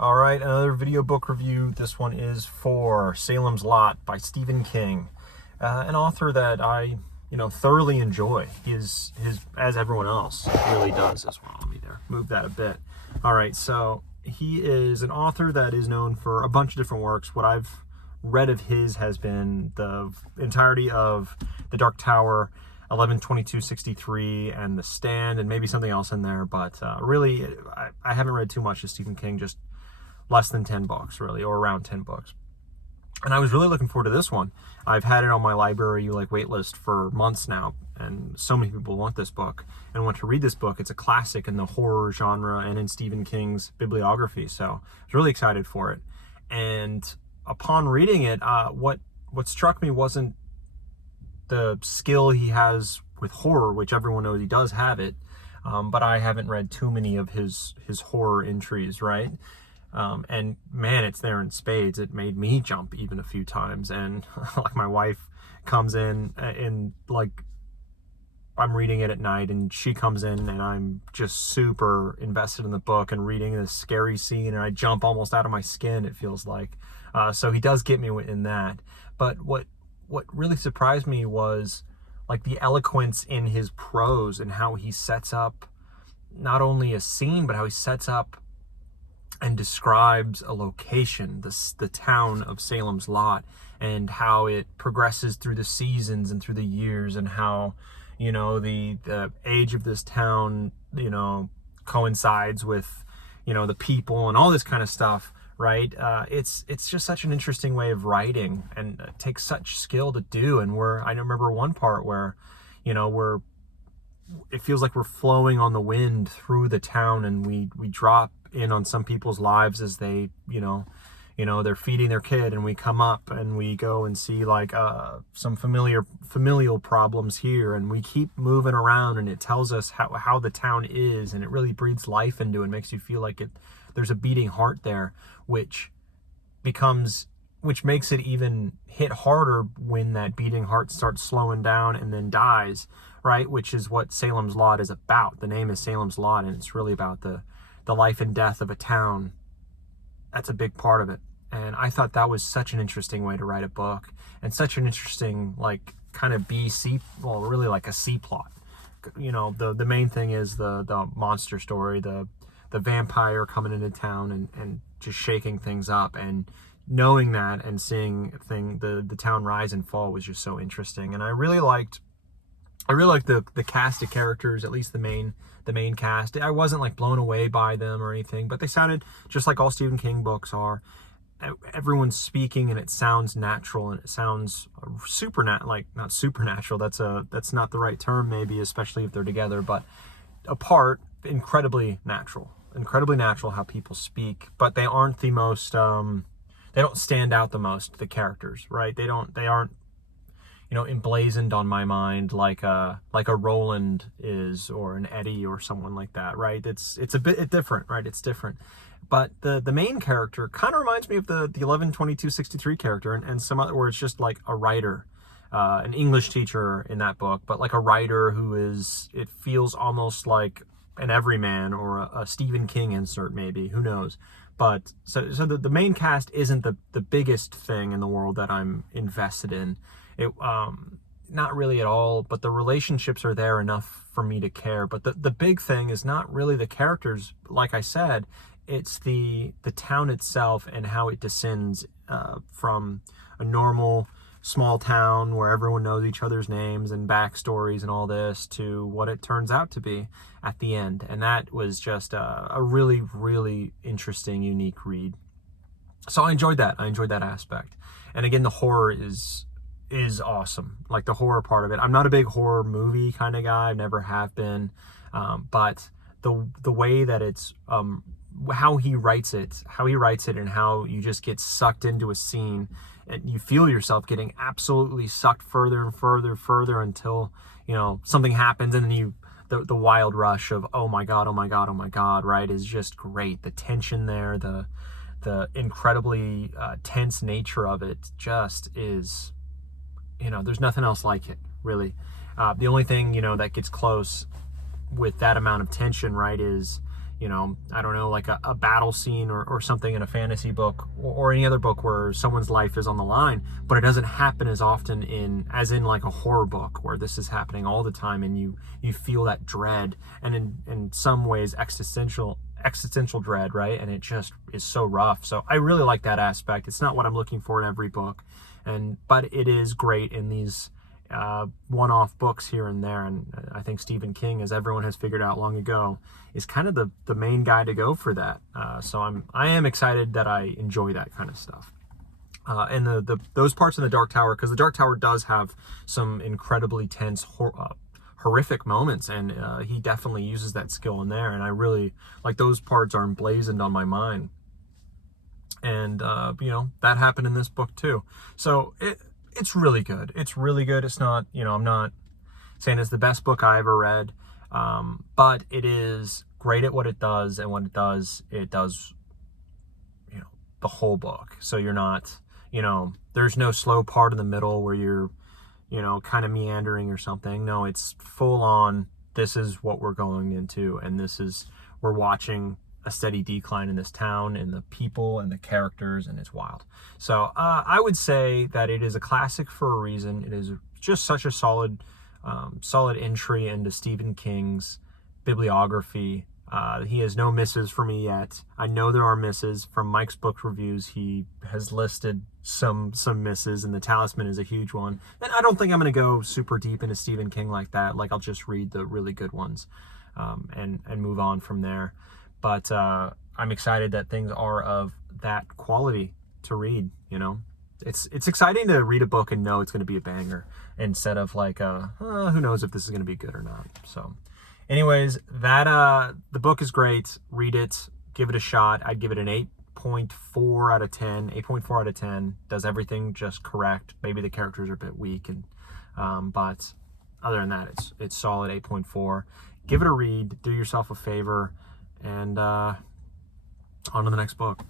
All right, another video book review. This one is for Salem's Lot by Stephen King, an author that I, thoroughly enjoy. His as everyone else really does as well. Let me move that a bit. All right, so he is an author that is known for a bunch of different works. What I've read of his has been the entirety of The Dark Tower, 11/22/63, and The Stand, and maybe something else in there. But really, I haven't read too much of Stephen King, just less than 10 books, really, or around 10 books. And I was really looking forward to this one. I've had it on my library wait list for months now, and so many people want this book and want to read this book. It's a classic in the horror genre and in Stephen King's bibliography, so I was really excited for it. And upon reading it, what struck me wasn't the skill he has with horror, which everyone knows he does have it, but I haven't read too many of his horror entries, right? And man, it's there in spades. It made me jump even a few times. And like my wife comes in and like I'm reading it at night and she comes in and I'm just super invested in the book and reading this scary scene and I jump almost out of my skin, it feels like. So he does get me in that. But what really surprised me was like the eloquence in his prose and how he sets up not only a scene, but how he sets up and describes a location, the town of Salem's Lot, and how it progresses through the seasons and through the years, and how, the age of this town, coincides with, the people and all this kind of stuff, right? It's just such an interesting way of writing, and it takes such skill to do. And I remember one part where, it feels like we're flowing on the wind through the town, and we drop in on some people's lives as they, they're feeding their kid, and we come up and we go and see like some familial problems here, and we keep moving around, and it tells us how the town is, and it really breathes life into it, and makes you feel like there's a beating heart there, which makes it even hit harder when that beating heart starts slowing down and then dies, right? Which is what Salem's Lot is about. The name is Salem's Lot, and it's really about the life and death of a town. That's a big part of it. And I thought that was such an interesting way to write a book, and such an interesting, like, kind of really like a C plot. The main thing is the monster story, the vampire coming into town and just shaking things up, and knowing that and seeing the town rise and fall was just so interesting. And I really liked the cast of characters, at least the main cast. I wasn't like blown away by them or anything, but they sounded just like all Stephen King books are. Everyone's speaking and it sounds natural, and it sounds not supernatural. That's not the right term, maybe, especially if they're together, but apart, incredibly natural how people speak. But they aren't the most they don't stand out the most, the characters, right? They aren't emblazoned on my mind like a Roland is, or an Eddie, or someone like that, right? It's a bit different, right? It's different. But the main character kind of reminds me of the 11/22/63 character, and some other, where it's just like a writer, an English teacher in that book, but like a writer it feels almost like an everyman, or a Stephen King insert, maybe, who knows. But so the main cast isn't the biggest thing in the world that I'm invested in. It not really at all, but the relationships are there enough for me to care. But the big thing is not really the characters, like I said. It's the town itself, and how it descends from a normal small town where everyone knows each other's names and backstories and all this, to what it turns out to be at the end. And that was just a really, really interesting, unique read. So I enjoyed that aspect. And again, the horror is awesome. Like the horror part of it. I'm not a big horror movie kind of guy. I never have been. But the way that it's how he writes it, and how you just get sucked into a scene, and you feel yourself getting absolutely sucked further and further until something happens, and then the wild rush of oh my god, right, is just great. The tension there, the incredibly tense nature of it just is, there's nothing else like it, really. The only thing that gets close with that amount of tension, right, is I don't know, like a battle scene or something in a fantasy book or any other book where someone's life is on the line, but it doesn't happen as often as in like a horror book where this is happening all the time, and you feel that dread, and in some ways existential dread, right? And it just is so rough. So I really like that aspect. It's not what I'm looking for in every book, but it is great in these one-off books here and there. And I think Stephen King, as everyone has figured out long ago, is kind of the main guy to go for that. So I am excited that I enjoy that kind of stuff. And those parts in the Dark Tower, because the Dark Tower does have some incredibly tense, horrific moments, and he definitely uses that skill in there. And I really like those parts are emblazoned on my mind. And that happened in this book too. So it's really good. It's really good. It's not, I'm not saying it's the best book I ever read, but it is great at what it does, and what it does the whole book. So you're not, there's no slow part in the middle where you're, kind of meandering or something. No, it's full on, this is what we're going into, and we're watching a steady decline in this town and the people and the characters, and it's wild. So I would say that it is a classic for a reason. It is just such a solid entry into Stephen King's bibliography. He has no misses for me yet. I know there are misses. From Mike's book reviews, he has listed some misses, and The Talisman is a huge one. And I don't think I'm going to go super deep into Stephen King like that. Like, I'll just read the really good ones and move on from there. But I'm excited that things are of that quality to read. It's exciting to read a book and know it's going to be a banger, instead of like who knows if this is going to be good or not. So anyways, the book is great. Read it, give it a shot. I'd give it an 8.4 out of 10. 8.4 out of 10. Does everything just correct. Maybe the characters are a bit weak, but other than that, it's solid. 8.4. Give it a read. Do yourself a favor. And on to the next book.